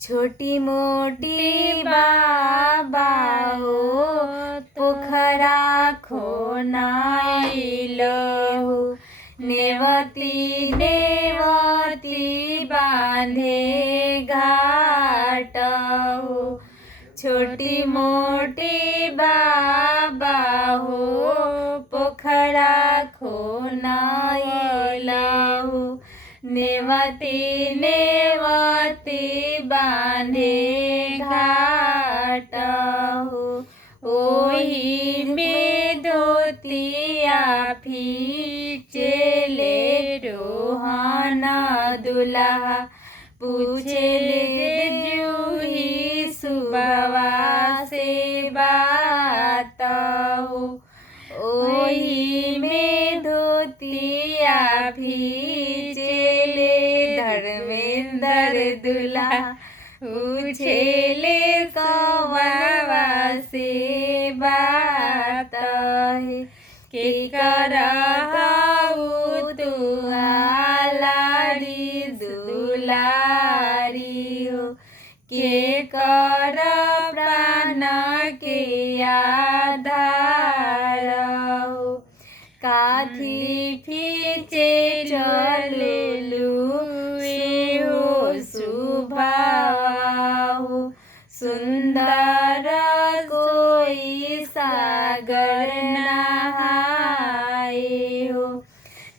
छोटी मोटी बाबा हो पोखरा खोनाइल हो। नेवती नेवती बांधे घाट हो। छोटी मोटी बाबा हो पोखरा खोनाइल हो। नेवती नेवती बांधे घाट हो। ओही में धोतिया फीचेले रोहना दुल्हा। पूछेले जूही सुबवा से बात हो। ओही में धोतिया फीचेले धर्मेंद्र दुल्हा। पूछेले कौवा से बात है। के करहु तुहारी दुलारी हो। के कर प्राण के आधार हो। काथी फीचे चलेलु हो सुभाव। सुंदर कोई सागर नहाए हो।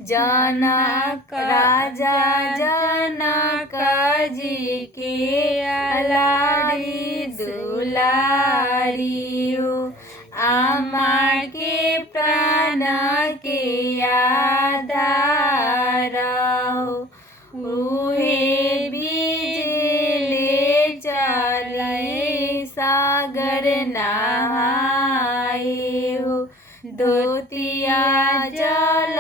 जनक राजा जनक जी के लाड़ी दुलारी हो। आमा के प्राण के आधार हो। उहे बीजले चले सागर नहाए हो। धोतिया जल